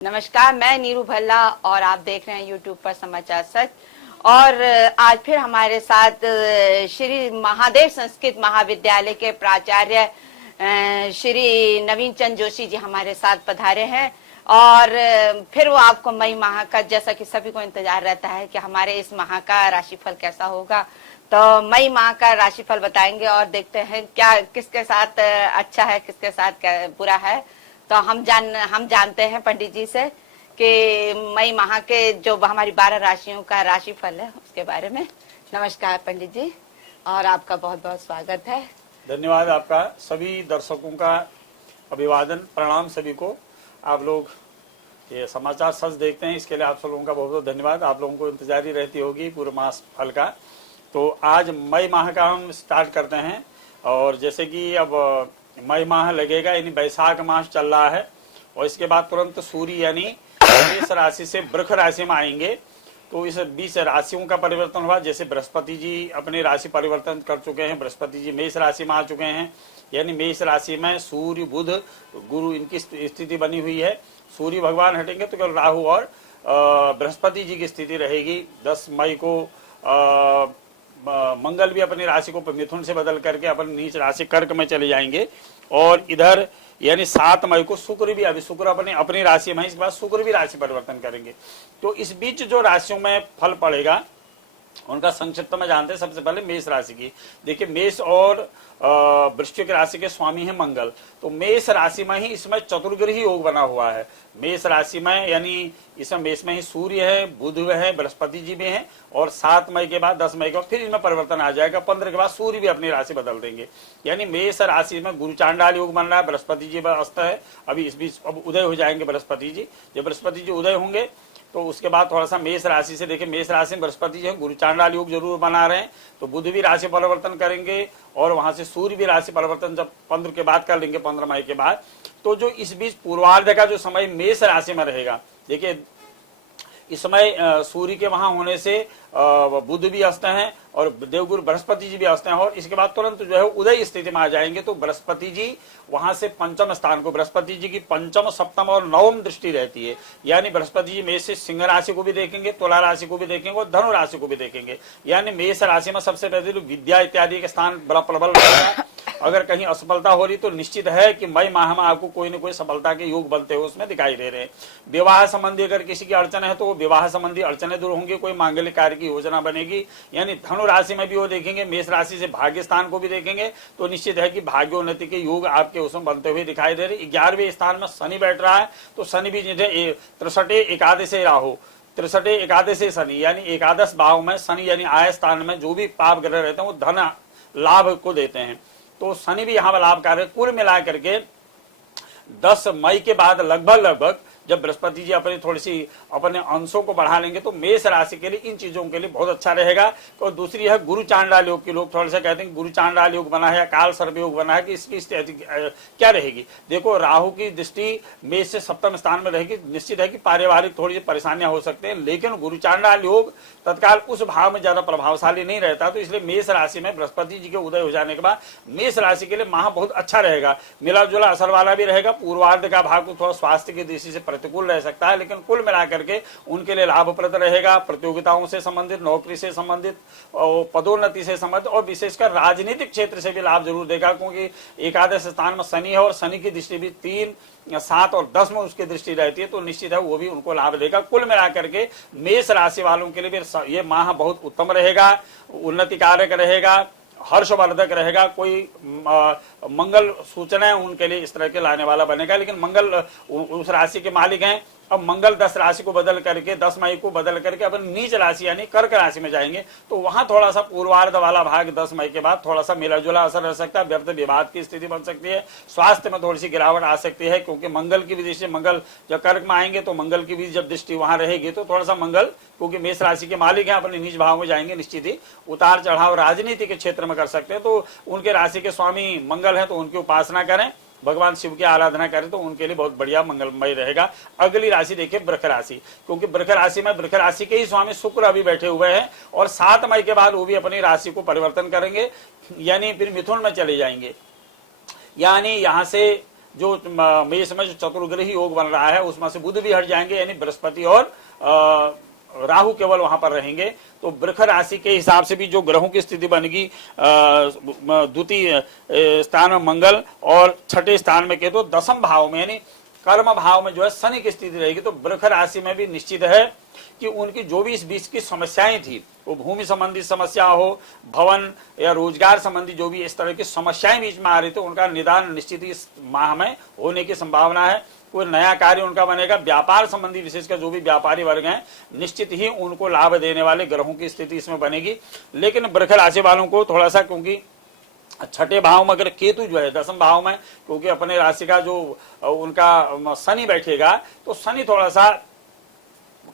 नमस्कार, मैं नीरू भल्ला और आप देख रहे हैं यूट्यूब पर समाचार सच। और आज फिर हमारे साथ श्री महादेव संस्कृत महाविद्यालय के प्राचार्य श्री नवीन चंद जोशी जी हमारे साथ पधारे हैं। और फिर वो आपको मई माह का, जैसा कि सभी को इंतजार रहता है कि हमारे इस माह का राशिफल कैसा होगा, तो मई माह का राशिफल बताएंगे और देखते हैं क्या किसके साथ अच्छा है, किसके साथ क्या बुरा है। तो हम जानते हैं पंडित जी से कि मई माह के जो हमारी 12 राशियों का राशिफल है उसके बारे में। नमस्कार पंडित जी, और आपका बहुत बहुत स्वागत है। धन्यवाद आपका। सभी दर्शकों का अभिवादन, प्रणाम सभी को। आप लोग ये समाचार सच देखते हैं, इसके लिए आप सब लोगों का बहुत बहुत धन्यवाद। आप लोगों को इंतजारी रहती होगी पूरे मास फल का। तो आज मई माह का हम स्टार्ट करते हैं। और जैसे कि अब मई माह लगेगा, यानी बैसाख मास चल रहा है, और इसके बाद तुरंत सूर्य यानी मेष राशि से वृष राशि में आएंगे। तो इस 20 राशियों का परिवर्तन हुआ। जैसे बृहस्पति जी अपनी राशि परिवर्तन कर चुके हैं, बृहस्पति जी मेष राशि में आ चुके हैं, यानी मेष राशि में सूर्य बुध गुरु इनकी स्थिति बनी हुई है। सूर्य भगवान हटेंगे तो केवल राहु और बृहस्पति जी की स्थिति रहेगी। 10 मई को मंगल भी अपनी राशि को मिथुन से बदल करके अपनी नीच राशि कर्क में चले जाएंगे। और इधर यानी 7 मई को शुक्र भी, अभी शुक्र अपनी राशि में, इसके बाद शुक्र भी राशि परिवर्तन करेंगे। तो इस बीच जो राशियों में फल पड़ेगा उनका संक्षिप्त में जानते हैं। सबसे पहले मेष राशि की। देखिए, मेष और वृश्चिक राशि के स्वामी है मंगल। तो मेष राशि में ही इसमें चतुर्ग्रही योग बना हुआ है। मेष राशि में यानी इसमें मेष में ही सूर्य है, बुध है, बृहस्पति जी भी हैं। और 7 मई के बाद 10 मई के बाद फिर इसमें परिवर्तन आ जाएगा। 15 के बाद सूर्य भी अपनी राशि बदल देंगे। यानी मेष राशि में गुरु चांडाल योग बन रहा है, बृहस्पति जी अस्त है। अभी इस बीच अब उदय हो जाएंगे बृहस्पति जी। जब बृहस्पति जी उदय होंगे तो उसके बाद थोड़ा सा मेष राशि से, देखिए मेष राशि में बृहस्पति जी गुरु चांडाल योग जरूर बना रहे हैं, तो बुध भी राशि परिवर्तन करेंगे और वहां से सूर्य भी राशि परिवर्तन जब 15 के बाद कर लेंगे, 15 मई के बाद। तो जो इस बीच पूर्वार्ध का जो समय मेष राशि में रहेगा, देखिए इस समय सूर्य के वहां होने से बुध भी अस्त हैं और देवगुरु बृहस्पति जी भी अस्त हैं। और इसके बाद तुरंत जो है उदय स्थिति में आ जाएंगे। तो बृहस्पति जी वहां से पंचम स्थान को, बृहस्पति जी की पंचम, सप्तम और नवम दृष्टि रहती है। यानी बृहस्पति जी मेष से सिंह राशि को भी देखेंगे, तुला राशि को भी देखेंगे और धनु राशि को भी देखेंगे। यानी मेष राशि में सबसे पहले विद्या इत्यादि के स्थान बड़ा प्रबल रहेगा। अगर कहीं असफलता हो रही तो निश्चित है कि मई माह में आपको कोई न कोई सफलता के योग बनते हुए उसमें दिखाई दे रहे हैं। विवाह संबंधी अगर किसी की अड़चन है तो विवाह संबंधी अड़चनें दूर होंगी, कोई मांगलिक कार्य की योजना बनेगी। यानी धनु राशि में भी वो देखेंगे, मेष राशि से भाग्य स्थान को भी देखेंगे, तो निश्चित है कि भाग्योन्नति के योग आपके उसमें बनते हुए दिखाई दे रहे। 11वें स्थान में शनि बैठ रहा है, तो शनि भी 63 एकादश राहु, 63 एकादश शनि, यानी एकादश भाव में शनि यानी आय स्थान में जो भी पाप ग्रह रहते हैं वो धन लाभ को देते हैं। तो शनि भी यहाँ पर लाभकारी। कुल मिला करके 10 मई के बाद लगभग जब बृहस्पति जी अपने अंशों को बढ़ा लेंगे तो मेष राशि के लिए इन चीजों के लिए बहुत अच्छा रहेगा। और दूसरी है गुरु चांडाल योग की। लोग थोड़ा सा कहते हैं गुरु चांडाल योग बना है, काल सर्प योग बना है, कि इसकी स्थिति क्या रहेगी। देखो, राहु की दृष्टि मेष से सप्तम स्थान में रहेगी। निश्चित है कि पारिवारिक थोड़ी सी परेशानियां हो सकते हैं, लेकिन गुरु चांडाल योग तत्काल उस भाव में ज्यादा प्रभावशाली नहीं रहता। तो इसलिए मेष राशि में बृहस्पति जी के उदय हो जाने के बाद मेष राशि के लिए माह बहुत अच्छा रहेगा, मिला जुला असर वाला भी रहेगा। पूर्वार्ध का भाग को थोड़ा स्वास्थ्य की दृष्टि से प्रतिकूल रह सकता है, लेकिन कुल मिलाकर के उनके लिए लाभप्रद रहेगा। प्रतियोगिताओं से संबंधित, नौकरी से संबंधित, पदोन्नति से संबंधित और विशेषकर राजनीतिक क्षेत्र से भी लाभ जरूर देगा, क्योंकि एकादश स्थान में शनि है और शनि की दृष्टि भी 3, 7 और 10 में उसकी दृष्टि रहती है, तो निश्चित है वो भी उनको लाभ देगा। कुल मिलाकर के मेष राशि वालों के लिए ये माह बहुत उत्तम रहेगा, उन्नति कारक रहेगा, हर्षवर्धक रहेगा। कोई मंगल सूचनाएं उनके लिए इस तरह के लाने वाला बनेगा। लेकिन मंगल उस राशि के मालिक हैं। अब मंगल 10 राशि को बदल करके 10 मई को बदल करके अपन नीच राशि यानी कर्क राशि में जाएंगे, तो वहां थोड़ा सा पूर्वार्ध वाला भाग 10 मई के बाद थोड़ा सा मिला जुला असर रह सकता है। व्यर्थ विवाद की स्थिति बन सकती है, स्वास्थ्य में थोड़ी सी गिरावट आ सकती है, क्योंकि मंगल की भी दृष्टि, मंगल जब कर्क में आएंगे तो मंगल की भी जब दृष्टि वहां रहेगी तो थोड़ा सा मंगल, क्योंकि मेष राशि के मालिक हैं, अपने नीच भाव में जाएंगे, निश्चित ही उतार चढ़ाव राजनीति के क्षेत्र में कर सकते हैं। तो उनके राशि के स्वामी मंगल है, तो उनकी उपासना करें, भगवान शिव की आराधना करें, तो उनके लिए बहुत बढ़िया मंगलमय रहेगा। अगली राशि देखिए वृष राशि, क्योंकि वृष राशि में वृष राशि के ही स्वामी शुक्र अभी बैठे हुए हैं और 7 मई के बाद वो भी अपनी राशि को परिवर्तन करेंगे, यानी फिर मिथुन में चले जाएंगे। यानी यहाँ से जो मेष में जो चतुर्ग्रही योग बन रहा है उसमें से बुध भी हट जाएंगे, यानी बृहस्पति और राहु केवल वहां पर रहेंगे। तो वृष राशि के हिसाब से भी जो ग्रहों की स्थिति बनेगी, द्वितीय स्थान में मंगल और छठे स्थान में केतु, दसम भाव में यानी कर्म भाव में जो है शनि की स्थिति रहेगी। तो वृष राशि में भी निश्चित है कि उनकी जो भी इस बीच की समस्याएं थी, वो भूमि संबंधी समस्या हो, भवन या रोजगार संबंधी जो भी इस तरह की समस्याएं बीच में आ रही थी, उनका निदान निश्चित ही इस माह में होने की संभावना है। कोई नया कार्य उनका बनेगा। व्यापार संबंधी विशेषकर जो भी व्यापारी वर्ग हैं, निश्चित ही उनको लाभ देने वाले ग्रहों की स्थिति इसमें बनेगी। लेकिन वृष राशि वालों को थोड़ा सा, क्योंकि छठे भाव में अगर केतु जो है दसम भाव में, क्योंकि अपने राशि का जो उनका शनि बैठेगा, तो शनि थोड़ा सा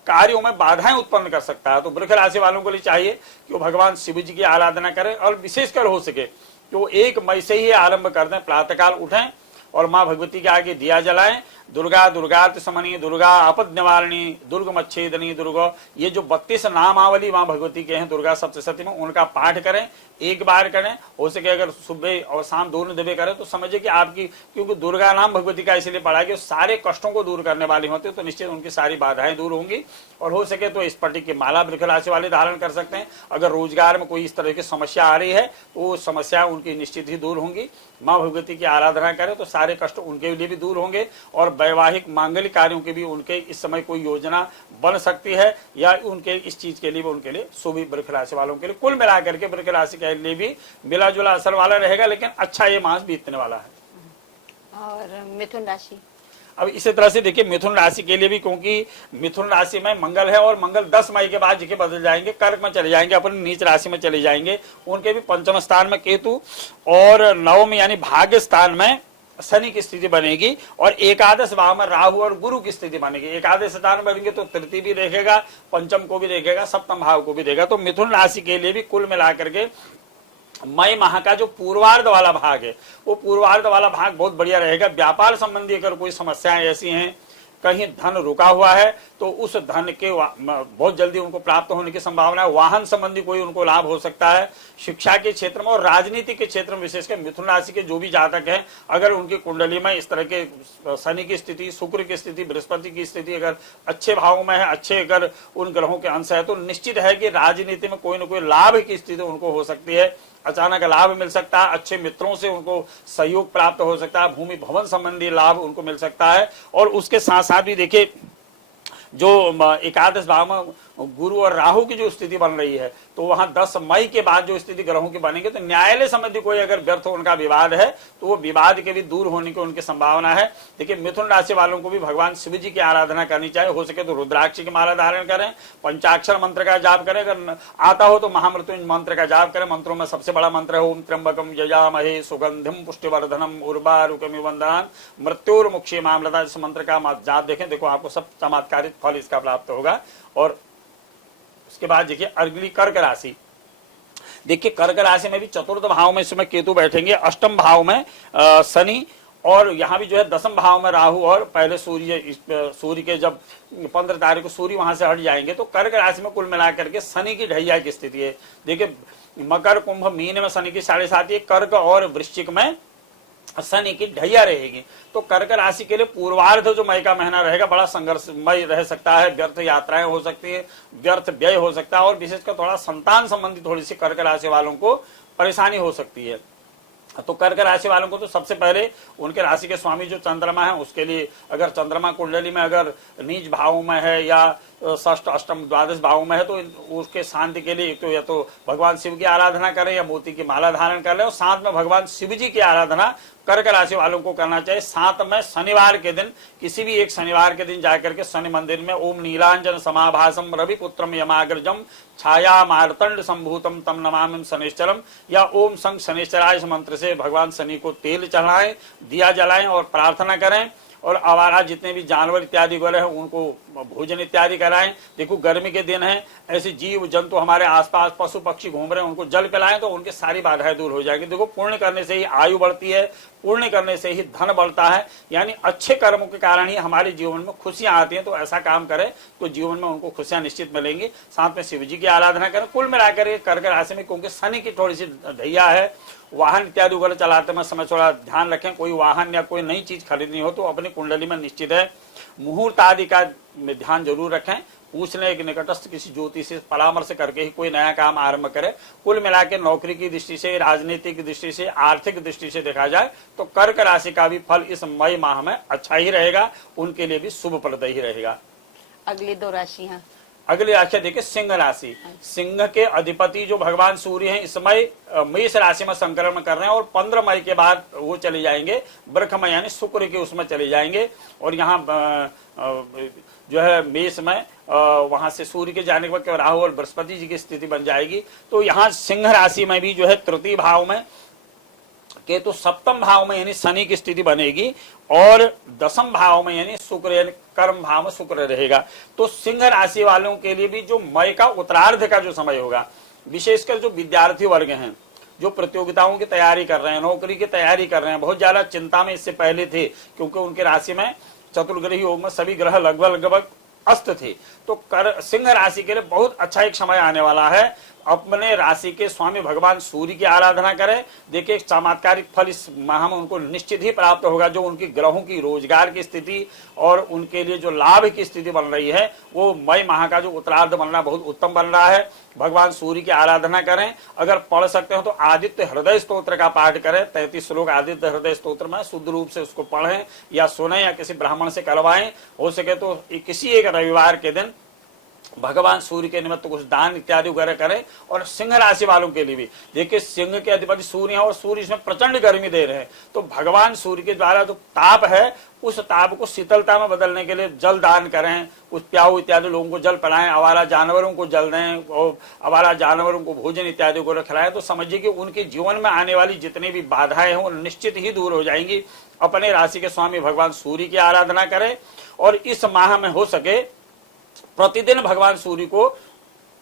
कार्यों में बाधाएं उत्पन्न कर सकता है। तो वृष राशि वालों को लिए चाहिए कि वो भगवान शिव जी की आराधना करें और विशेषकर हो सके तो 1 मई से ही आरंभ कर दें। प्रातःकाल उठें और माँ भगवती के आगे दिया जलाएं। दुर्गा, दुर्गार्थ समनी, दुर्गा आपद निवारणी, दुर्गमच्छेदनी, दुर्गा, ये जो 32 नामावली माँ भगवती के हैं दुर्गा सप्तशती में, उनका पाठ करें, एक बार करें। हो सके अगर सुबह और शाम दोनों देवे करें तो समझिए कि आपकी, क्योंकि दुर्गा नाम भगवती का इसलिए पड़ा कि सारे कष्टों को दूर करने वाली होती है, तो निश्चित उनकी सारी बाधाएं दूर होंगी। और हो सके तो स्फटिक की माला वृष राशि वाले धारण कर सकते हैं। अगर रोजगार में कोई इस तरह की समस्या आ रही है तो वो समस्या उनकी निश्चित ही दूर होंगी। माँ भगवती की आराधना करें तो सारे कष्ट उनके लिए भी दूर होंगे और वैवाहिक मांगलिक कार्यों की भी उनके इस समय कोई योजना बन सकती है, या उनके इस चीज के लिए भी उनके लिए शुभ वृष राशि वालों के लिए कुल मिलाकर के वृष राशि के लिए भी मिला जुला असर वाला रहेगा। लेकिन अच्छा ये मास बीतने वाला है। और मिथुन राशि, अब इसी तरह से देखिए मिथुन राशि के लिए भी, क्योंकि मिथुन राशि में मंगल है और मंगल 10 मई के बाद जिसके बदल जाएंगे, कर्क में चले जाएंगे, अपनी नीच राशि में चले जाएंगे। उनके भी पंचम स्थान में केतु और नवम यानी भाग्य स्थान में शनि की स्थिति बनेगी और एकादश भाव में राहु और गुरु की स्थिति बनेगी। एकादश स्थान बनेंगे तो तृतीय भी देखेगा, पंचम को भी देखेगा, सप्तम भाव को भी देगा। तो मिथुन राशि के लिए भी कुल मिलाकर के मई माह का जो पूर्वार्ध वाला भाग है, वो पूर्वार्ध वाला भाग बहुत बढ़िया रहेगा। व्यापार संबंधी अगर कोई समस्याएं ऐसी हैं, कहीं धन रुका हुआ है तो उस धन के बहुत जल्दी उनको प्राप्त होने की संभावना है। वाहन संबंधी कोई उनको लाभ हो सकता है। शिक्षा के क्षेत्र में और राजनीति के क्षेत्र में विशेषकर मिथुन राशि के जो भी जातक हैं, अगर उनकी कुंडली में इस तरह के शनि की स्थिति, शुक्र की स्थिति, बृहस्पति की स्थिति अगर अच्छे भाव में है, अच्छे अगर उन ग्रहों के अंश है, तो निश्चित है कि राजनीति में कोई न कोई लाभ की स्थिति उनको हो सकती है। अचानक लाभ मिल सकता है, अच्छे मित्रों से उनको सहयोग प्राप्त हो सकता है, भूमि भवन संबंधी लाभ उनको मिल सकता है। और उसके साथ साथ भी देखिए जो एकादश भाव में गुरु और राहु की जो स्थिति बन रही है, तो वहां 10 मई के बाद जो स्थिति ग्रहों की बनेगी, तो न्यायालय संबंधी कोई अगर व्यर्थ उनका विवाद है तो वो विवाद के भी दूर होने की उनकी संभावना है। देखिए मिथुन राशि वालों को भी भगवान शिव जी की आराधना करनी चाहिए। हो सके तो रुद्राक्ष की माला धारण करें, पंचाक्षर मंत्र का जाप करें, अगर आता हो तो महामृत्युंजय मंत्र का जाप करें। मंत्रों में सबसे बड़ा मंत्र है ओम त्र्यंबकम यजामहे सुगंधिम पुष्टिवर्धनम उर्वारुकमिव वंदनान मृत्युर्मुक्षीमामृता। इस मंत्र का जाप देखें, देखो आपको सब चमत्कारिक फल इसका प्राप्त होगा। और उसके बाद देखिए अगली कर्क राशि, देखिए कर्क राशि में भी चतुर्थ भाव में इस समय केतु बैठेंगे, अष्टम भाव में शनि, और यहाँ भी जो है दसम भाव में राहु, और पहले सूर्य के जब 15 तारीख को सूर्य वहां से हट जाएंगे, तो कर्क राशि में कुल मिलाकर के शनि की ढैया की स्थिति है। देखिए मकर, कुंभ, मीन में शनि की 7.5, कर्क और वृश्चिक में शनि की ढैया रहेगी। तो कर्क राशि के लिए पूर्वार्ध जो मई का महीना रहेगा बड़ा संघर्षमय रह सकता है। व्यर्थ यात्राएं हो सकती है, व्यर्थ व्यय हो सकता है, और विशेषकर थोड़ा संतान संबंधी थोड़ी सी कर्क राशि वालों को परेशानी हो सकती है। तो कर्क राशि वालों को तो सबसे पहले उनके राशि के स्वामी जो चंद्रमा है, उसके लिए अगर चंद्रमा कुंडली में अगर नीच भाव में है या षष्ठ, अष्टम, द्वादश भाव में है, तो उसके शांति के लिए तो या तो भगवान शिव की आराधना करें या मोती की माला धारण कर लें, और साथ में भगवान शिव जी की आराधना कर्क राशि वालों को करना चाहिए। साथ में शनिवार के दिन, किसी भी एक शनिवार के दिन जाकर के शनि मंदिर में ओम नीलांजन समाभासम रविपुत्रम यमाग्रजम छाया मार्तंड संभूतम तम नमामिम शनिश्चरम, या ओम संग शनिश्चराय मंत्र से भगवान शनि को तेल चढ़ाएं, दिया जलाएं और प्रार्थना करें। और आवारा जितने भी जानवर इत्यादि वगैरह हैं उनको भोजन इत्यादि कराएं। देखो गर्मी के दिन है, ऐसे जीव जंतु हमारे आसपास पशु पक्षी घूम रहे हैं, उनको जल पिलाएं तो उनकी सारी बाधाएं दूर हो जाएगी। देखो पुण्य करने से ही आयु बढ़ती है, पुण्य करने से ही धन बढ़ता है, यानी अच्छे कर्मों के कारण ही हमारे जीवन में खुशियां आती हैं। तो ऐसा काम करें तो जीवन में उनको खुशियां निश्चित मिलेंगी। साथ में शिव जी की आराधना करें। कुल मिलाकर कर्क राशि में क्योंकि शनि की थोड़ी सी ढैया है, वाहन इत्यादि वगैरह चलाते में समय थोड़ा ध्यान रखें। कोई वाहन या कोई नई चीज खरीदनी हो तो अपनी कुंडली में निश्चित है मुहूर्त आदि का ध्यान जरूर रखें। पूछ लें एक निकटस्थ किसी ज्योतिषी से परामर्श करके ही कोई नया काम आरंभ करें। कुल मिलाकर नौकरी की दृष्टि से, राजनीतिक दृष्टि से, आर्थिक दृष्टि से देखा जाए तो कर्क राशि का भी फल इस मई माह में अच्छा ही रहेगा, उनके लिए भी शुभप्रद ही रहेगा। अगली 2 राशियां। अगली राशि देखिए सिंह राशि। सिंह के अधिपति जो भगवान सूर्य हैं इस समय मेष राशि में संक्रमण कर रहे हैं और 15 मई के बाद वो चले जाएंगे वृक्ष में, यानी शुक्र के उसमें चले जाएंगे। और यहाँ जो है मेष में वहां से सूर्य के जाने के बाद राहु और बृहस्पति जी की स्थिति बन जाएगी। तो यहाँ सिंह राशि में भी जो है तृतीय भाव में केतु, सप्तम भाव में यानी शनि की स्थिति बनेगी और दसम भाव में यानी शुक्र, यानी कर्म भाव में शुक्र रहेगा। तो सिंह राशि वालों के लिए भी जो मई का उत्तरार्ध का जो समय होगा, विशेषकर जो विद्यार्थी वर्ग हैं, जो प्रतियोगिताओं की तैयारी कर रहे हैं, नौकरी की तैयारी कर रहे हैं, बहुत ज्यादा चिंता में इससे पहले थे क्योंकि उनके राशि में चतुर्ग्रही योग में सभी ग्रह लगभग अस्त थे। तो सिंह राशि के लिए बहुत अच्छा एक समय आने वाला है। अपने राशि के स्वामी भगवान सूर्य की आराधना करें। देखिए चमत्कारिक फल इस माह में उनको निश्चित ही प्राप्त होगा। जो उनकी ग्रहों की रोजगार की स्थिति और उनके लिए जो लाभ की स्थिति बन रही है वो मई माह का जो उत्तरार्ध बनना बहुत उत्तम बन रहा है। भगवान सूर्य की आराधना करें। अगर पढ़ सकते हो तो आदित्य हृदय स्तोत्र का पाठ करें। 33 श्लोक आदित्य हृदय स्तोत्र में शुद्ध रूप से उसको पढ़ें या सुने या किसी ब्राह्मण से करवाएं। हो सके तो किसी एक रविवार के दिन भगवान सूर्य के निमित्त कुछ दान इत्यादि वगैरह करें। और सिंह राशि वालों के लिए भी देखिए सिंह के अधिपति सूर्य है और सूर्य इसमें प्रचंड गर्मी दे रहे हैं। तो भगवान सूर्य के द्वारा जो ताप है उस ताप को शीतलता में बदलने के लिए जल दान करें। उस प्याऊ इत्यादि लोगों को जल पिलाएं, आवारा जानवरों को जल दें और आवारा जानवरों को भोजन इत्यादि को खिलाएं। तो समझिए कि उनके जीवन में आने वाली जितनी भी बाधाएं हैं वो निश्चित ही दूर हो जाएंगी। अपने राशि के स्वामी भगवान सूर्य की आराधना करें और इस माह में हो सके प्रतिदिन भगवान सूर्य को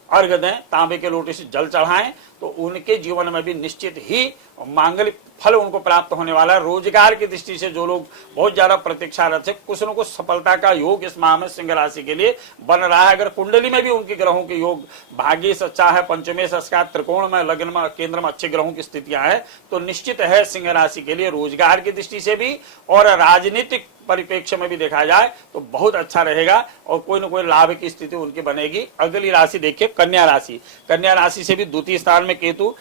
अर्घ्य दें, तांबे के लोटे से जल चढ़ाएं। तो उनके जीवन में भी निश्चित ही मांगलिक फल उनको प्राप्त होने वाला है। रोजगार की दृष्टि से जो लोग बहुत ज्यादा प्रतीक्षारत है, कुछ न कुछ सफलता का योग इस माह में सिंह राशि के लिए बन रहा है। अगर कुंडली में भी उनके ग्रहों के योग भाग्य से अच्छा है, पंचमेश का त्रिकोण में, लग्न में, केंद्र में अच्छे ग्रहों की स्थितियां हैं, तो निश्चित है सिंह राशि के लिए रोजगार की दृष्टि से भी और राजनीतिक परिप्रेक्ष्य में भी देखा जाए तो बहुत अच्छा रहेगा और कोई न कोई लाभ की स्थिति उनकी बनेगी। अगली राशि देखिए कन्या राशि। कन्या राशि से भी द्वितीय स्थान में केतु,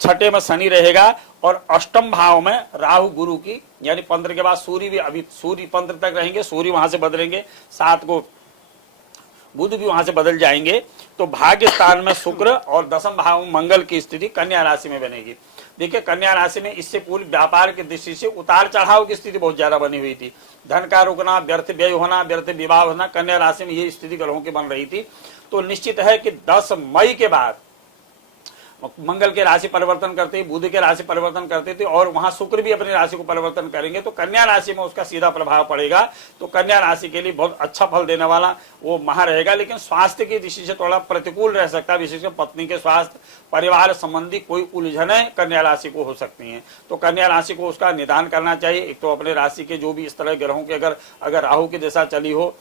छठे में शनि रहेगा और अष्टम भाव में राहु गुरु की, यानी 15 के बाद सूर्य भी, अभी सूर्य 15 तक रहेंगे, सूर्य वहां से बदलेंगे, 7 को बुध भी वहां से बदल जाएंगे। तो भाग्य स्थान में शुक्र और दसम भाव में मंगल की स्थिति कन्या राशि में बनेगी। देखिए कन्या राशि में इससे पूर्व व्यापार की दृष्टि से उतार चढ़ाव की स्थिति बहुत ज्यादा बनी हुई थी। धन का रुकना, व्यर्थ व्यय होना, व्यर्थ विवाह होना, कन्या राशि में ये स्थिति ग्रहों की बन रही थी। तो निश्चित है कि 10 मई के बाद मंगल के राशि परिवर्तन करते, बुध के राशि परिवर्तन करते थे और वहां शुक्र भी अपनी राशि को परिवर्तन करेंगे तो कन्या राशि में उसका सीधा प्रभाव पड़ेगा। तो कन्या राशि के लिए बहुत अच्छा फल देने वाला वो माह रहेगा। लेकिन स्वास्थ्य की दृष्टि से थोड़ा प्रतिकूल रह सकता है, विशेषकर पत्नी के स्वास्थ्य, परिवार संबंधी कोई उलझने कन्या राशि को हो सकती हैं। तो कन्या राशि को उसका निदान करना चाहिए। एक तो अपने राशि के जो भी इस तरह ग्रहों के अगर राहु की दशा चली हो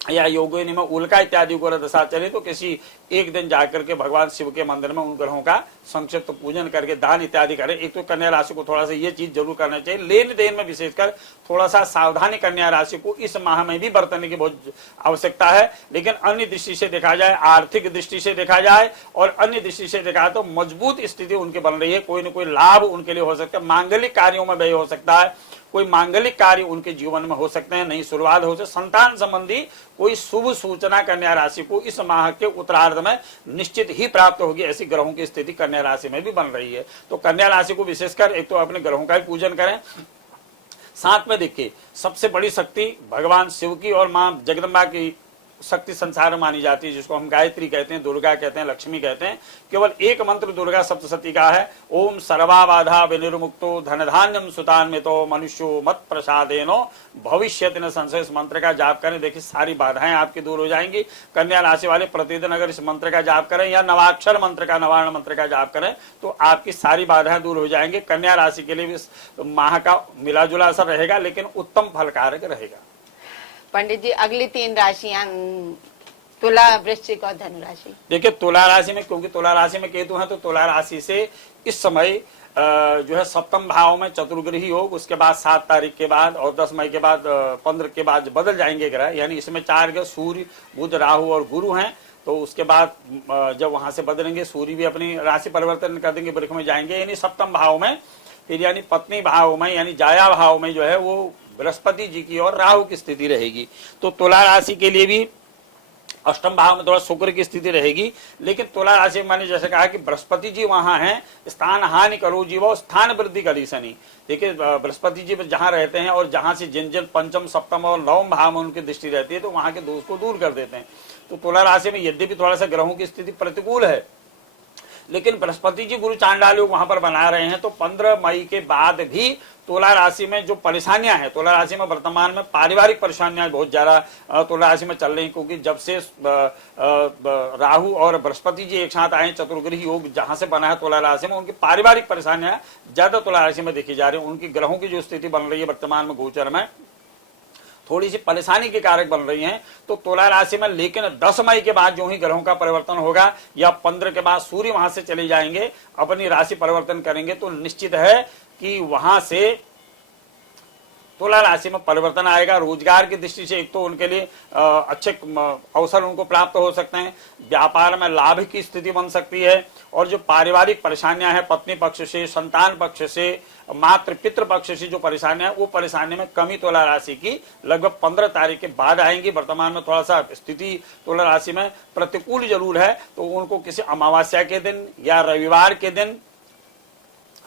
या योगिनी में उल्का इत्यादि को दशा चले तो किसी एक दिन जाकर के भगवान शिव के मंदिर में उन ग्रहों का संक्षिप्त पूजन करके दान इत्यादि करें। एक तो कन्या राशि को थोड़ा सा ये चीज जरूर करना चाहिए। लेन देन में विशेषकर थोड़ा सा सावधानी कन्या राशि को इस माह में भी बरतने की बहुत आवश्यकता है। लेकिन अन्य दृष्टि से देखा जाए, आर्थिक दृष्टि से देखा जाए और अन्य दृष्टि से देखा तो मजबूत स्थिति उनकी बन रही है। कोई न कोई लाभ उनके लिए हो सकता है, मांगलिक कार्यों में व्यय हो सकता है, कोई मांगलिक कार्य उनके जीवन में हो सकते हैं, नई शुरुआत हो सकती, संतान संबंधी कोई शुभ सूचना कन्या राशि को इस माह के उत्तरार्ध में निश्चित ही प्राप्त होगी। ऐसी ग्रहों की स्थिति कन्या राशि में भी बन रही है। तो कन्या राशि को विशेषकर एक तो अपने ग्रहों का ही पूजन करें, साथ में देखिए सबसे बड़ी शक्ति भगवान शिव की और मां जगदम्बा की शक्ति संसार में मानी जाती है, जिसको हम गायत्री कहते हैं, दुर्गा कहते हैं, लक्ष्मी कहते हैं। केवल एक मंत्र दुर्गा सप्तशती का है, ओम सर्वा बाधा विनिर्मुक्तो धनधान्यम सुतान्वितो मनुष्यो मत प्रसादेनो भविष्यति न संशय। इस मंत्र का जाप करें, देखिए सारी बाधाएं आपकी दूर हो जाएंगी। कन्या राशि वाले प्रतिदिन अगर इस मंत्र का जाप करें या नवाक्षर मंत्र का, नवार्ण मंत्र का जाप करें तो आपकी सारी बाधाएं दूर हो जाएंगी। कन्या राशि के लिए भी इस माह का मिला जुला असर रहेगा, लेकिन उत्तम फलकारक रहेगा। पंडित जी, अगली 3 राशियां तुला, वृश्चिक और धनु राशि। देखिए तुला राशि में, क्योंकि तुला राशि में केतु है, तो तुला राशि से इस समय जो है सप्तम भाव में चतुर्ग्रही योग, उसके बाद 7 तारीख के बाद और 10 मई के बाद 15 के बाद बदल जाएंगे ग्रह, यानी इसमें 4 ग्रह सूर्य, बुध, राहु और गुरु हैं। तो उसके बाद जब वहां से बदलेंगे, सूर्य भी अपनी राशि परिवर्तन कर देंगे, वृक्ष में जाएंगे, यानी सप्तम भाव में, फिर यानी पत्नी भाव में यानी जाया भाव में जो है वो बृहस्पति जी की और राहु की स्थिति रहेगी। तो तुला राशि के लिए भी अष्टम भाव में थोड़ा शुक्र की स्थिति रहेगी, लेकिन तुला राशि में मैंने जैसे कहा कि बृहस्पति जी वहां हैं, स्थान हानि करो जीवो स्थान वृद्धि करी शनि। देखिए बृहस्पति जी जहां रहते हैं और जहां से जिन जिन पंचम, सप्तम और नवम भाव में उनकी दृष्टि रहती है, तो वहां के दोष को दूर कर देते हैं। तो तुला राशि में यद्यपि थोड़ा सा ग्रहों की स्थिति प्रतिकूल है, लेकिन बृहस्पति जी गुरु चांडाल योग वहां पर बना रहे हैं। तो 15 मई के बाद भी तुला राशि में जो परेशानियां हैं, तुला राशि में वर्तमान में पारिवारिक परेशानियां बहुत ज्यादा तुला राशि में चल रही, क्योंकि जब से राहु और बृहस्पति जी एक साथ आए, चतुर्ग्रही योग जहां से बना है तुला राशि में, उनकी पारिवारिक परेशानियां ज्यादा तुला राशि में देखी जा रही है। उनकी ग्रहों की जो स्थिति बन रही है वर्तमान में गोचर में, थोड़ी सी परेशानी के कारक बन रही हैं। तो तुला राशि में, लेकिन 10 मई के बाद जो ही ग्रहों का परिवर्तन होगा या 15 के बाद सूर्य वहां से चले जाएंगे, अपनी राशि परिवर्तन करेंगे, तो निश्चित है कि वहां से तुला राशि में परिवर्तन आएगा। रोजगार की दृष्टि से एक तो उनके लिए अच्छे अवसर उनको प्राप्त हो सकते हैं, व्यापार में लाभ की स्थिति बन सकती है, और जो पारिवारिक परेशानियां हैं पत्नी पक्ष से, संतान पक्ष से, मातृ पितृ पक्ष से जो परेशानियां हैं, वो परेशानी में कमी तुला राशि की लगभग 15 तारीख के बाद आएंगी। वर्तमान में थोड़ा सा स्थिति तुला राशि में प्रतिकूल जरूर है, तो उनको किसी अमावस्या के दिन या रविवार के दिन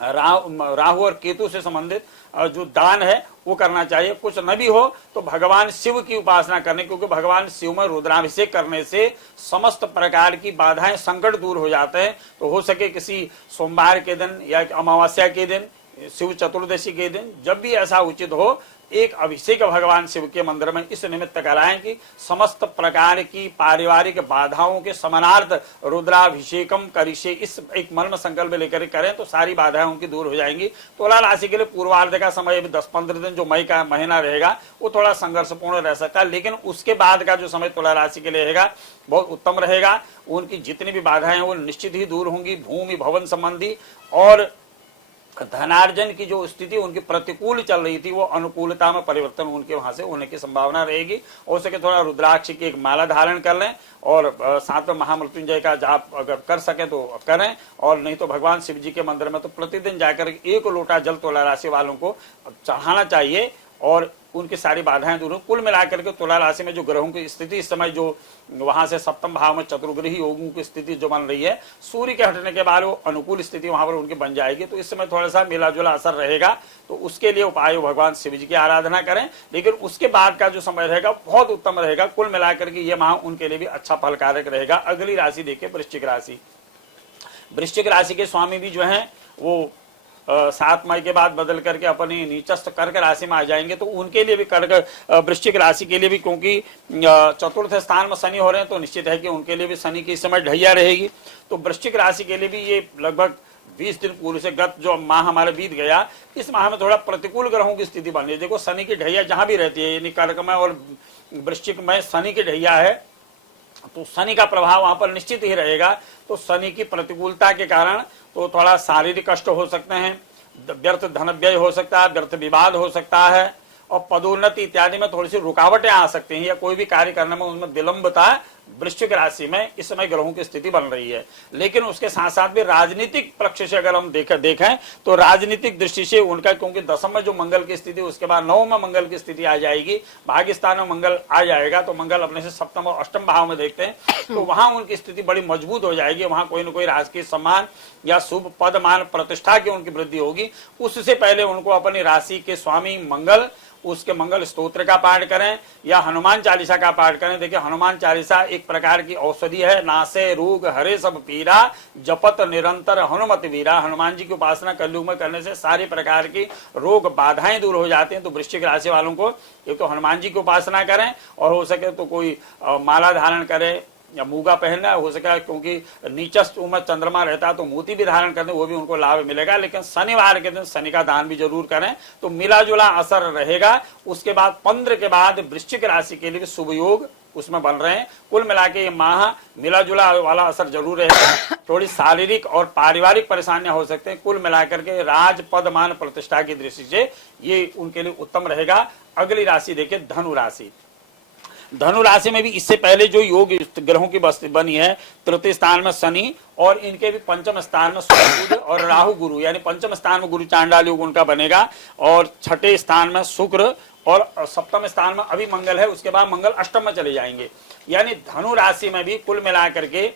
राहु और केतु से संबंधित जो दान है वो करना चाहिए। कुछ न भी हो तो भगवान शिव की उपासना करने, क्योंकि भगवान शिव में रुद्राभिषेक करने से समस्त प्रकार की बाधाएं, संकट दूर हो जाते हैं। तो हो सके किसी सोमवार के दिन या अमावस्या के दिन, शिव चतुर्दशी के दिन, जब भी ऐसा उचित हो, एक अभिषेक भगवान शिव के मंदिर में इस निमित्त कराएं कि समस्त प्रकार की पारिवारिक बाधाओं के समानार्थ रुद्राभिषेकम करिष्ये, इस एक मन में संकल्प लेकर करें तो सारी बाधाएं उनकी दूर हो जाएंगी। तुला राशि के लिए पूर्वार्ध का समय 10-15 दिन जो मई का महीना रहेगा वो थोड़ा संघर्षपूर्ण रह सकता है, लेकिन उसके बाद का जो समय तुला राशि के लिए रहेगा बहुत उत्तम रहेगा। उनकी जितनी भी बाधाएं वो निश्चित ही दूर होंगी। भूमि भवन संबंधी और धनार्जन की जो स्थिति उनकी प्रतिकूल चल रही थी, वो अनुकूलता में परिवर्तन उनके वहां से होने की संभावना रहेगी। हो सके थोड़ा रुद्राक्ष की एक माला धारण कर लें, और साथ में महामृत्युंजय का जाप अगर कर सके तो करें, और नहीं तो भगवान शिव जी के मंदिर में तो प्रतिदिन जाकर 1 लोटा जल तुला राशि वालों को चढ़ाना चाहिए, और उनकी सारी बाधाएं दूर हो। कुल मिलाकर के तुला राशि में जो ग्रहों की स्थिति इस समय जो वहां से सप्तम भाव में चतुर्ग्रही योगों की स्थिति जो बन रही है, सूर्य के हटने के बाद वो अनुकूल स्थिति वहां पर उनकी बन जाएगी। तो इस समय थोड़ा सा मिला जुला असर रहेगा, तो उसके लिए उपाय भगवान शिव जी की आराधना करें। लेकिन उसके बाद का जो समय रहेगा बहुत उत्तम रहेगा। कुल मिलाकर के ये माह उनके लिए भी अच्छा फलकारक रहेगा। अगली राशि देखिए वृश्चिक राशि। वृश्चिक राशि के स्वामी भी जो है वो 7 मई के बाद बदल करके अपनी नीचस्थ कर्क राशि में आ जाएंगे। तो उनके लिए भी वृश्चिक राशि के लिए भी, क्योंकि चतुर्थ स्थान में शनि हो रहे हैं, तो निश्चित है कि उनके लिए भी शनि की इस समय ढैया रहेगी। तो वृश्चिक राशि के लिए भी ये लगभग 20 दिन पूर्व से गत जो माह हमारे बीत गया, इस माह में थोड़ा प्रतिकूल ग्रहों की स्थिति बन रही है। देखो शनि की ढैया जहां भी रहती है, यानी कर्क में और वृश्चिक में शनि की ढैया है, तो शनि का प्रभाव वहां पर निश्चित ही रहेगा। तो शनि की प्रतिकूलता के कारण तो थोड़ा शारीरिक कष्ट हो सकते हैं, व्यर्थ धन व्यय हो सकता है, व्यर्थ विवाद हो सकता है, और पदोन्नति इत्यादि में थोड़ी सी रुकावटें आ सकती हैं, या कोई भी कार्य करने में उनमें विलंबता वृश्चिक राशि में इस समय ग्रहों की स्थिति बन रही है। लेकिन उसके साथ साथ भी राजनीतिक पक्ष से अगर हम देखें तो राजनीतिक दृष्टि से उनका, क्योंकि दशम में जो मंगल की स्थिति, उसके बाद नवम में मंगल की स्थिति आ जाएगी, भाग्यस्थान में मंगल आ जाएगा, तो मंगल अपने से सप्तम और अष्टम भाव में देखते हैं, तो वहां उनकी स्थिति बड़ी मजबूत हो जाएगी। वहां कोई न कोई राजकीय सम्मान या शुभ पद मान प्रतिष्ठा की उनकी वृद्धि होगी। उससे पहले उनको अपनी राशि के स्वामी मंगल, उसके मंगल स्तोत्र का पाठ करें या हनुमान चालीसा का पाठ करें। देखिए, हनुमान चालीसा एक प्रकार की औषधि है। नासे रोग हरे सब पीरा, जपत निरंतर हनुमत वीरा। हनुमान जी की उपासना कलयुग में करने से सारे प्रकार की रोग बाधाएं दूर हो जाती हैं। तो वृश्चिक राशि वालों को एक तो हनुमान जी की उपासना करें, और हो सके तो कोई माला धारण करें या मूगा पहनना हो सका, क्योंकि नीचस्थ में चंद्रमा रहता है तो मोती भी धारण करने, वो भी उनको लाभ मिलेगा। लेकिन शनिवार के दिन शनि का दान भी जरूर करें, तो मिला जुला असर रहेगा। उसके बाद 15 के बाद वृश्चिक राशि के लिए शुभ योग उसमें बन रहे हैं। कुल मिला के ये माह मिला जुला वाला असर जरूर रहेगा। थोड़ी शारीरिक और पारिवारिक परेशानियां हो सकते हैं। कुल मिलाकर के राज पद मान प्रतिष्ठा की दृष्टि से ये उनके लिए उत्तम रहेगा। अगली राशि देखिए धनु राशि। धनु राशि में भी इससे पहले जो योग ग्रहों की बनी है, तृतीय स्थान में शनि और इनके भी पंचम स्थान में सूर्य और राहु गुरु, यानी पंचम स्थान में गुरु चांडाल योग उनका बनेगा, और छठे स्थान में शुक्र और सप्तम स्थान में अभी मंगल है। उसके बाद मंगल अष्टम में चले जाएंगे। यानी धनु राशि में भी कुल मिलाकर के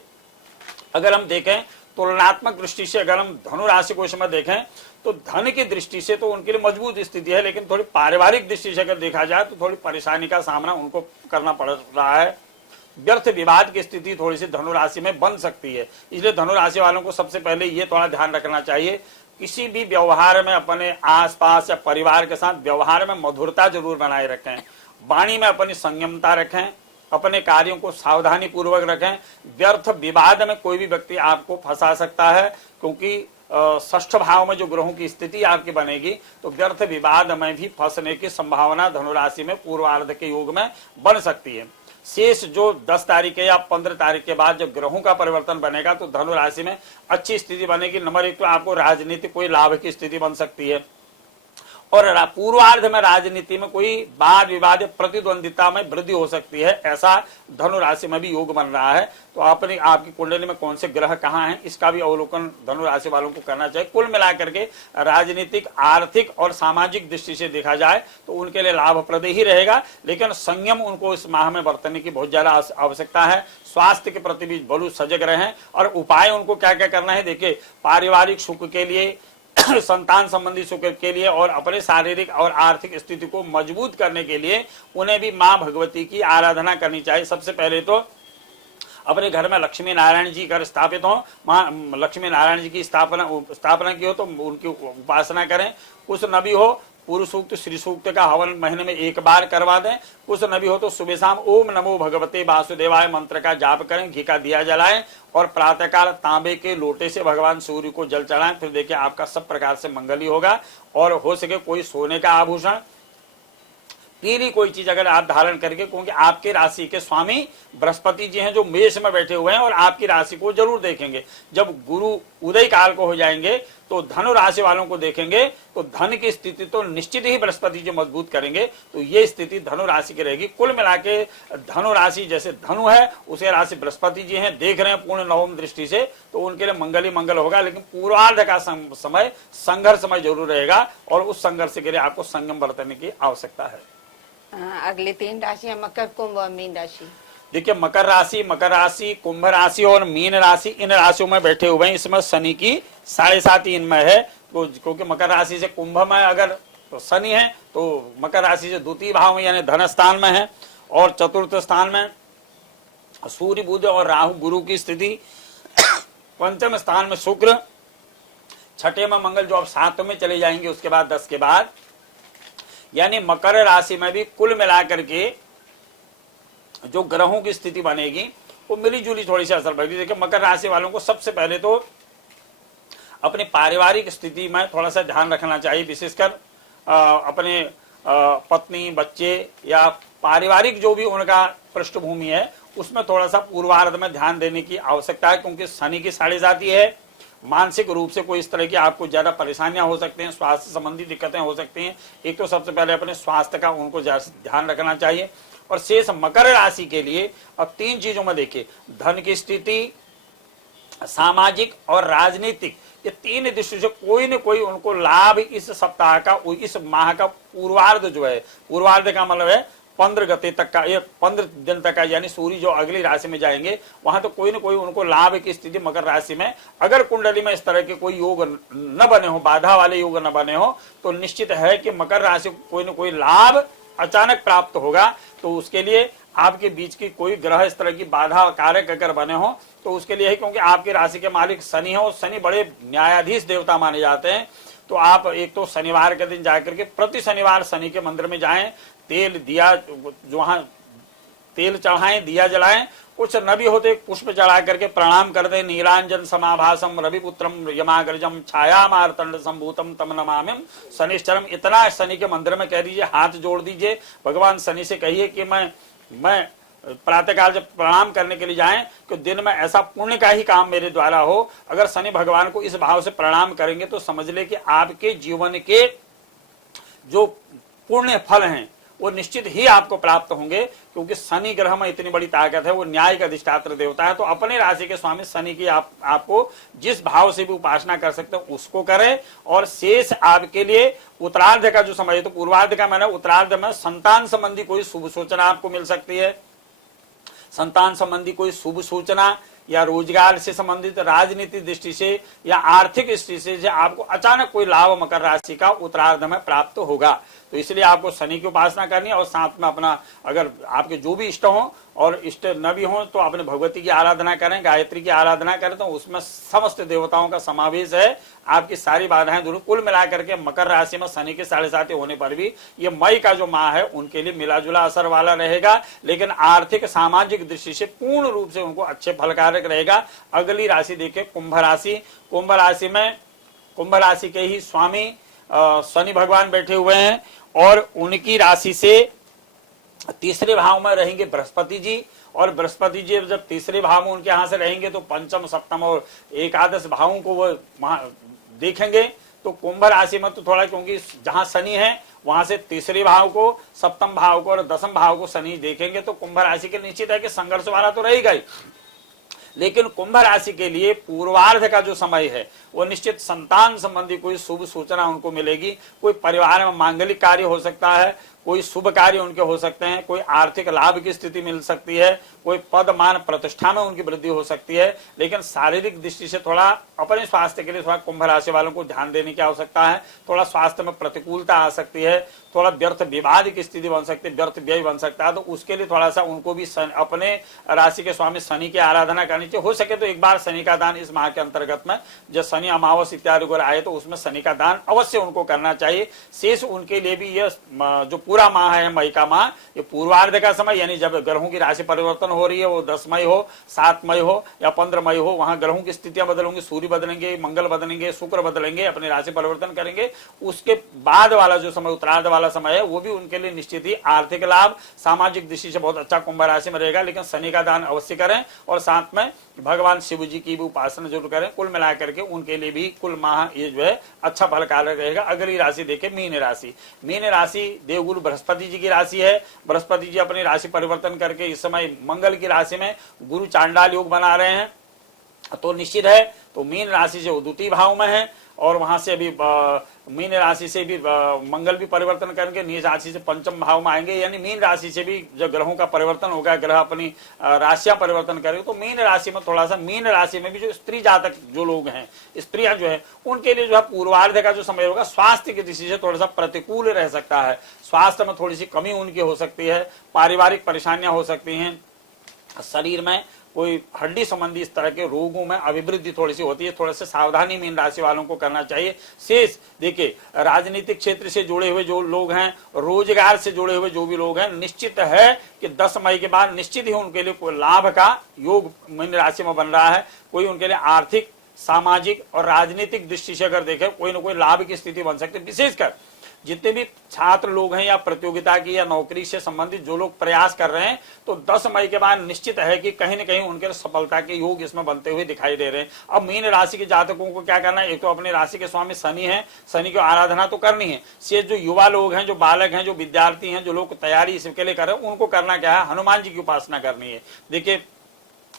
अगर हम देखें, तुलनात्मक दृष्टि से अगर हम धनु राशि को इसमें देखें तो धन की दृष्टि से तो उनके लिए मजबूत स्थिति है। लेकिन थोड़ी पारिवारिक दृष्टि से अगर देखा जाए तो थोड़ी परेशानी का सामना उनको करना पड़ रहा है। व्यर्थ विवाद की स्थिति थोड़ी सी धनु राशि में बन सकती है। इसलिए धनु राशि वालों को सबसे पहले ये थोड़ा ध्यान रखना चाहिए, किसी भी व्यवहार में अपने आसपास या परिवार के साथ व्यवहार में मधुरता जरूर बनाए रखें। वाणी में अपनी संयमता रखें, अपने कार्यों को सावधानी पूर्वक रखें। व्यर्थ विवाद में कोई भी व्यक्ति आपको फंसा सकता है, क्योंकि षष्ठ भाव में जो ग्रहों की स्थिति आपकी बनेगी तो व्यर्थ विवाद में भी फंसने की संभावना धनुराशि में पूर्वार्ध के योग में बन सकती है। शेष जो 10 तारीख या 15 तारीख के बाद जब ग्रहों का परिवर्तन बनेगा तो धनु राशि में अच्छी स्थिति बनेगी। नंबर 1 तो आपको राजनीतिक कोई लाभ की स्थिति बन सकती है, और पूर्वार्ध में राजनीति में कोई वाद विवाद प्रतिद्वंदिता में वृद्धि हो सकती है। ऐसा धनु राशि में भी योग बन रहा है। तो आपने आपकी कुंडली में कौन से ग्रह कहाँ हैं, इसका भी अवलोकन धनु राशि वालों को करना चाहिए। कुल मिलाकर के राजनीतिक, आर्थिक और सामाजिक दृष्टि से देखा जाए तो उनके लिए लाभप्रद ही रहेगा। लेकिन संयम उनको इस माह में बरतने की बहुत ज्यादा आवश्यकता है। स्वास्थ्य के प्रति भी बड़ू सजग रहें, और उपाय उनको क्या क्या करना है। देखिए, पारिवारिक सुख के लिए, संतान संबंधी सुख के लिए और अपने शारीरिक और आर्थिक स्थिति को मजबूत करने के लिए उन्हें भी मां भगवती की आराधना करनी चाहिए। सबसे पहले तो अपने घर में लक्ष्मी नारायण जी घर स्थापित हो, मां लक्ष्मी नारायण जी की स्थापना की हो तो उनकी उपासना करें। कुछ न भी हो, पुरुष सूक्त श्री सूक्त का हवन महीने में 1 बार करवा दें। कुछ न भी हो तो सुबह शाम ओम नमो भगवते वासुदेवाय मंत्र का जाप करें, घी का दिया जलाएं, और प्रातःकाल तांबे के लोटे से भगवान सूर्य को जल चढ़ाएं। फिर देखिए आपका सब प्रकार से मंगल ही होगा। और हो सके कोई सोने का आभूषण, पीली कोई चीज अगर आप धारण करके, क्योंकि आपके राशि के स्वामी बृहस्पति जी हैं जो मेष में बैठे हुए हैं और आपकी राशि को जरूर देखेंगे। जब गुरु उदय काल को हो जाएंगे तो धनु राशि वालों को देखेंगे तो धन की स्थिति तो निश्चित ही बृहस्पति जी मजबूत करेंगे। तो ये स्थिति धनु राशि की रहेगी। कुल मिला के धनु राशि जैसे धनु है, उसे राशि बृहस्पति जी हैं, देख रहे हैं पूर्ण नवम दृष्टि से, तो उनके लिए मंगल ही मंगल होगा। लेकिन पूर्वार्ध का समय संघर्षमय जरूर रहेगा, और उस संघर्ष के लिए आपको संयम बरतने की आवश्यकता है। अगली 3 राशियां मकर, कुंभ और मीन राशि। देखिए, मकर राशि, कुंभ राशि और मीन राशि, इन राशियों में बैठे हुए हैं। इसमें शनि की 7.5 इनमें है, तो क्योंकि मकर राशि से कुंभ में अगर तो शनि है तो मकर राशि से द्वितीय भाव में यानी धन स्थान में है, और चतुर्थ स्थान में सूर्य बुध और राहु गुरु की स्थिति, पंचम स्थान में शुक्र, छठे में मंगल जो अब 7 में चले जाएंगे उसके बाद 10 के बाद। यानी मकर राशि में भी कुल मिलाकर के जो ग्रहों की स्थिति बनेगी वो मिली जुली थोड़ी सी असर पड़ेगी। देखिए, मकर राशि वालों को सबसे पहले तो अपनी पारिवारिक स्थिति में थोड़ा सा ध्यान रखना चाहिए, विशेषकर अपने पत्नी, बच्चे या पारिवारिक जो भी उनका पृष्ठभूमि है उसमें थोड़ा सा पूर्वार्ध में ध्यान देने की आवश्यकता है, क्योंकि शनि की 7.5 है। मानसिक रूप से कोई इस तरह की आपको ज्यादा परेशानियां हो सकती हैं, स्वास्थ्य संबंधी दिक्कतें हो सकती हैं। एक तो सबसे पहले अपने स्वास्थ्य का उनको ध्यान रखना चाहिए। और शेष मकर राशि के लिए अब 3 चीजों में देखिए, धन की स्थिति, सामाजिक और राजनीतिक, ये 3 दृष्टि से कोई न कोई उनको लाभ इस सप्ताह का, इस माह का पूर्वार्ध जो है, पूर्वार्ध का मतलब है 15 गते तक का, ये 15 दिन तक का, यानी सूर्य जो अगली राशि में जाएंगे वहां तो कोई न कोई उनको लाभ की स्थिति मकर राशि में, अगर कुंडली में इस तरह के कोई योग न बने हो, बाधा वाले योग न बने हो, तो निश्चित है कि मकर राशि को कोई न कोई लाभ अचानक प्राप्त होगा। तो उसके लिए आपके बीच की कोई ग्रह इस तरह की बाधा कारक अगर बने हो तो उसके लिए है, क्योंकि आपकी राशि के मालिक शनि है और शनि बड़े न्यायाधीश देवता माने जाते हैं। तो आप एक तो शनिवार के दिन जाकर के प्रति शनिवार शनि के मंदिर में जाएं, तेल दिया जो वहां तेल चढ़ाएं, दिया जलाएं, कुछ न भी होते पुष्प चढ़ा करके प्रणाम कर दे। नीलांजन समाभासम रविपुत्रम यमाग्रजम छाया मारतंड संभूतम तम नमामिम शनिश्चरम, इतना शनि के मंदिर में कह दीजिए, हाथ जोड़ दीजिए, भगवान शनि से कहिए कि मैं प्रातःकाल जब प्रणाम करने के लिए जाएं कि दिन में ऐसा पुण्य का ही काम मेरे द्वारा हो। अगर शनि भगवान को इस भाव से प्रणाम करेंगे तो समझ ले कि आपके जीवन के जो पुण्य फल हैं वो निश्चित ही आपको प्राप्त होंगे, क्योंकि शनि ग्रह में इतनी बड़ी ताकत है, वो न्याय का अधिष्ठात्र देवता है। तो अपने राशि के स्वामी शनि की आपको जिस भाव से भी उपासना कर सकते हैं उसको करें। और शेष आपके लिए उत्तरार्ध का जो समय है, तो पूर्वार्ध का मैंने उत्तरार्ध में संतान संबंधी कोई शुभ सूचना आपको मिल सकती है, संतान संबंधी कोई शुभ सूचना या रोजगार से संबंधित, राजनीतिक दृष्टि से या आर्थिक दृष्टि से आपको अचानक कोई लाभ मकर राशि का उत्तरार्ध में प्राप्त होगा। तो इसलिए आपको शनि की उपासना करनी है और साथ में अपना, अगर आपके जो भी इष्ट हो और इष्ट न भी हो तो अपने भगवती की आराधना करें, गायत्री की आराधना करें, तो उसमें समस्त देवताओं का समावेश है, आपकी सारी बाधाएं दूर। कुल मिलाकर के मकर राशि में शनि के 7.5 होने पर भी ये मई का जो माह है उनके लिए मिला जुला असर वाला रहेगा, लेकिन आर्थिक सामाजिक दृष्टि से पूर्ण रूप से उनको अच्छे फलकारक रहेगा। अगली राशि देखिए कुंभ राशि। कुंभ राशि में कुंभ राशि के ही स्वामी शनि भगवान बैठे हुए हैं और उनकी राशि से तीसरे भाव में रहेंगे बृहस्पति जी, और बृहस्पति जी जब तीसरे भाव में उनके यहां से रहेंगे तो पंचम सप्तम और एकादश भावों को वो देखेंगे। तो कुंभ राशि में तो थोड़ा, क्योंकि जहां शनि है वहां से तीसरे भाव को, सप्तम भाव को और दसम भाव को शनि देखेंगे, तो कुंभ राशि के निश्चित है कि संघर्ष वाला तो रहेगा ही, लेकिन कुंभ राशि के लिए पूर्वार्ध का जो समय है वो निश्चित संतान संबंधी कोई शुभ सूचना उनको मिलेगी। कोई परिवार में मांगलिक कार्य हो सकता है, कोई शुभ कार्य उनके हो सकते हैं, कोई आर्थिक लाभ की स्थिति मिल सकती है, कोई पद मान प्रतिष्ठा में उनकी वृद्धि हो सकती है। लेकिन शारीरिक दृष्टि से थोड़ा अपने स्वास्थ्य के लिए थोड़ा कुंभ राशि वालों को ध्यान देने की आवश्यकता है। थोड़ा स्वास्थ्य में प्रतिकूलता आ सकती है, थोड़ा व्यर्थ विवाद की स्थिति बन सकती है, व्यर्थ व्यय बन सकता है। तो उसके लिए थोड़ा सा उनको भी अपने राशि के स्वामी शनि की आराधना करनी चाहिए। हो सके तो एक बार शनि का दान इस माह के अंतर्गत में, जब शनि अमावस इत्यादि को आए तो उसमें शनि का दान अवश्य उनको करना चाहिए। शेष उनके लिए भी यह जो पूरा माह है मई का माह, ये पूर्वार्ध का समय, यानी जब ग्रहों की राशि परिवर्तन हो रही है, वो 10 मई हो, 7 मई हो या 15 मई हो, वहां ग्रहों की स्थितियां बदलेंगी, सूर्य बदलेंगे, मंगल बदलेंगे, शुक्र बदलेंगे, अपनी राशि परिवर्तन करेंगे। उसके बाद वाला जो समय उत्तरार्ध वाला समय है वो भी उनके लिए निश्चित ही आर्थिक लाभ, सामाजिक दृष्टि से बहुत अच्छा कुंभ राशि में रहेगा। लेकिन शनि का दान अवश्य करें और साथ में भगवान शिव जी की भी उपासना जरूर करें। कुल मिलाकर के उनके लिए भी कुल माह ये जो है अच्छा फलकारक रहेगा। अगली राशि देखें मीन राशि। मीन राशि देवगुरु बृहस्पति जी की राशि है। बृहस्पति जी अपनी राशि परिवर्तन करके इस समय मंगल की राशि में गुरु चांडाल योग बना रहे हैं, तो निश्चित है तो मीन राशि से वो द्वितीय भाव में है और वहां से अभी मीन राशि से भी मंगल भी परिवर्तन करके नीच राशि से पंचम भाव में आएंगे। यानी मीन राशि से भी जब ग्रहों का परिवर्तन होगा, ग्रह अपनी राशियां परिवर्तन करेंगे, तो मीन राशि में थोड़ा सा, मीन राशि में भी जो स्त्री जातक जो लोग हैं, स्त्रियां जो है, उनके लिए जो है पूर्वार्ध का जो समय होगा स्वास्थ्य की दृष्टि से थोड़ा सा प्रतिकूल रह सकता है। स्वास्थ्य में थोड़ी सी कमी उनकी हो सकती है, पारिवारिक परेशानियां हो सकती हैं, शरीर में कोई हड्डी संबंधी इस तरह के रोगों में अभिवृद्धि थोड़ी सी होती है। थोड़ा सा सावधानी मीन राशि वालों को करना चाहिए। शेष देखिए राजनीतिक क्षेत्र से जुड़े हुए जो लोग हैं, रोजगार से जुड़े हुए जो भी लोग हैं, निश्चित है कि 10 मई के बाद निश्चित ही उनके लिए कोई लाभ का योग मीन राशि में बन रहा है। कोई उनके लिए आर्थिक, सामाजिक और राजनीतिक दृष्टि से अगर देखें कोई ना कोई लाभ की स्थिति बन सकती है। विशेषकर जितने भी छात्र लोग हैं या प्रतियोगिता की या नौकरी से संबंधित जो लोग प्रयास कर रहे हैं, तो 10 मई के बाद निश्चित है कि कहीं न कहीं उनके सफलता के योग इसमें बनते हुए दिखाई दे रहे हैं। अब मीन राशि के जातकों को क्या करना है, एक तो अपनी राशि के स्वामी शनि है, शनि की आराधना तो करनी है। शेष जो युवा लोग हैं, जो बालक हैं, जो विद्यार्थी हैं, जो लोग तैयारी इसके लिए कर रहे हैं, उनको करना क्या है, हनुमान जी की उपासना करनी है। देखिए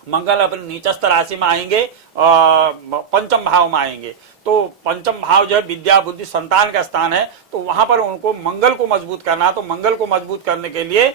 मंगल अपनी नीचस्थ राशि में आएंगे, पंचम भाव में आएंगे, तो पंचम भाव जो है विद्या बुद्धि संतान का स्थान है, तो वहां पर उनको मंगल को मजबूत करना। तो मंगल को मजबूत करने के लिए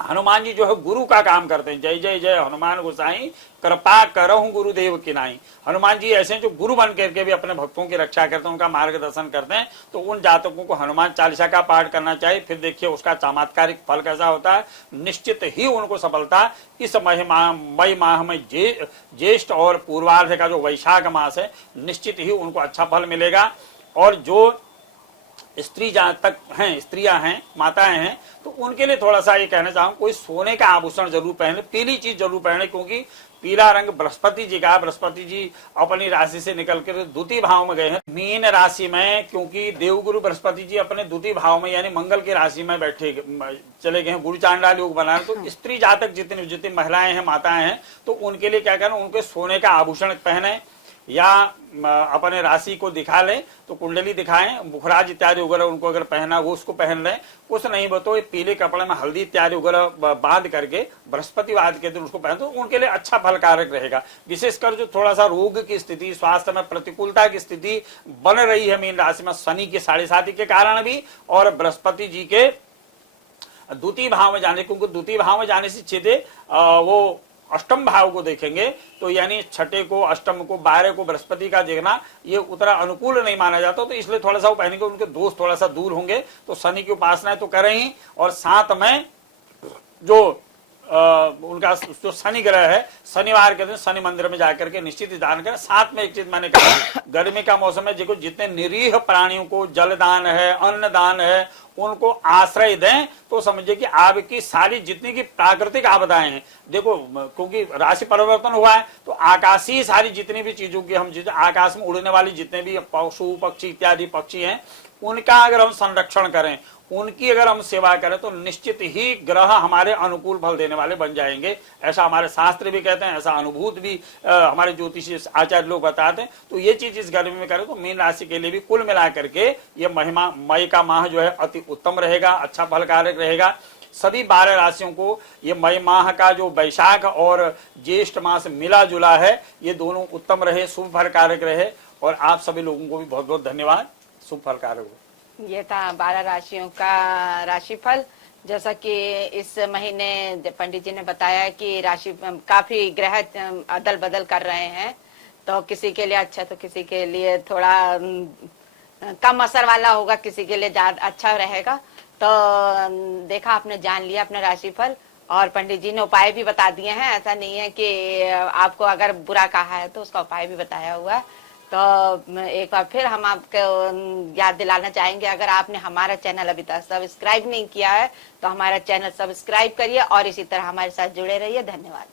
हनुमान जी जो है गुरु का काम करते हैं। जय जय जय हनुमान गोसाई, कृपा करहु गुरुदेव की नाई। हनुमान जी ऐसे हैं जो गुरु बन करके भी अपने भक्तों की रक्षा करते हैं, उनका मार्गदर्शन करते हैं। तो उन जातकों को हनुमान चालीसा का पाठ करना चाहिए। फिर देखिए उसका चमत्कारिक फल कैसा होता है, निश्चित ही उनको सफलता इस मई माह में ज्येष्ठ और पूर्वार्ध का जो वैशाख मास है, निश्चित ही उनको अच्छा फल मिलेगा। और जो स्त्री जातक हैं, स्त्रियां हैं, माताएं हैं, तो उनके लिए थोड़ा सा ये कहना चाहूंगा, कोई सोने का आभूषण जरूर पहने, पीली चीज जरूर पहने, क्योंकि पीला रंग बृहस्पति जी का, बृहस्पति जी अपनी राशि से निकलकर द्वितीय भाव में गए हैं मीन राशि में, क्योंकि देवगुरु बृहस्पति जी अपने द्वितीय भाव में यानी मंगल की राशि में बैठे चले गए हैं, गुरु चांडाल योग बना है। तो स्त्री जातक जितनी महिलाएं हैं, माताएं हैं, तो उनके लिए क्या करना, उनके सोने का आभूषण पहने या अपने राशि को दिखा लें, तो कुंडली दिखाएं, बुखराज इत्यादि वगैरह उनको अगर पहना वो उसको पहन लें। कुछ नहीं तो पीले कपड़े में हल्दी इत्यादि वगैरह बांध करके बृहस्पतिवार के दिन उसको पहन तो उनके लिए अच्छा फलकारक रहेगा। विशेषकर जो थोड़ा सा रोग की स्थिति, स्वास्थ्य में प्रतिकूलता की स्थिति बन रही है मीन राशि में, शनि की 7.5 के कारण भी और बृहस्पति जी के द्वितीय भाव में जाने, क्योंकि द्वितीय भाव में जाने से सीधे वो अष्टम भाव को देखेंगे, तो यानी छठे को, अष्टम को, 12 को बृहस्पति का देखना ये उतना अनुकूल नहीं माना जाता। तो इसलिए थोड़ा सा वो पहनेंगे, उनके दोस्त थोड़ा सा दूर होंगे। तो शनि की उपासना तो करें ही, और साथ में जो उनका जो शनि ग्रह है, शनिवार के दिन शनि मंदिर में जाकर के निश्चित दान करें। साथ में एक चीज मैंने कहा, गर्मी का मौसम है, देखो जितने निरीह प्राणियों को जल दान है, अन्न दान है, उनको आश्रय दें, तो समझिए कि आपकी सारी जितनी की प्राकृतिक आपदाएं हैं, देखो क्योंकि राशि परिवर्तन हुआ है, तो आकाशीय सारी जितनी भी चीजों की हम आकाश में उड़ने वाली जितने भी पशु पक्षी इत्यादि पक्षी हैं, उनका अगर हम संरक्षण करें, उनकी अगर हम सेवा करें, तो निश्चित ही ग्रह हमारे अनुकूल फल देने वाले बन जाएंगे। ऐसा हमारे शास्त्र भी कहते हैं, ऐसा अनुभूत भी हमारे ज्योतिषी आचार्य लोग बताते हैं। तो ये चीज इस गर्मी में करें तो मीन राशि के लिए भी कुल मिलाकर के ये मई का माह जो है अति उत्तम रहेगा, अच्छा फलकारक रहेगा। सभी 12 राशियों को ये मई माह का जो वैशाख और ज्येष्ठ मास मिला जुला है, ये दोनों उत्तम रहे, शुभ फलकारक रहे। और आप सभी लोगों को भी बहुत बहुत धन्यवाद, शुभ फलकारक हो। ये था 12 राशियों का राशिफल। जैसा कि इस महीने पंडित जी ने बताया कि राशि काफी ग्रह अदल बदल कर रहे हैं, तो किसी के लिए अच्छा तो किसी के लिए थोड़ा कम असर वाला होगा, किसी के लिए ज्यादा अच्छा रहेगा। तो देखा आपने, जान लिया अपना राशिफल, और पंडित जी ने उपाय भी बता दिए हैं। ऐसा नहीं है कि आपको अगर बुरा कहा है तो उसका उपाय भी बताया हुआ है। तो एक बार फिर हम आपको याद दिलाना चाहेंगे, अगर आपने हमारा चैनल अभी तक सब्सक्राइब नहीं किया है तो हमारा चैनल सब्सक्राइब करिए और इसी तरह हमारे साथ जुड़े रहिए। धन्यवाद।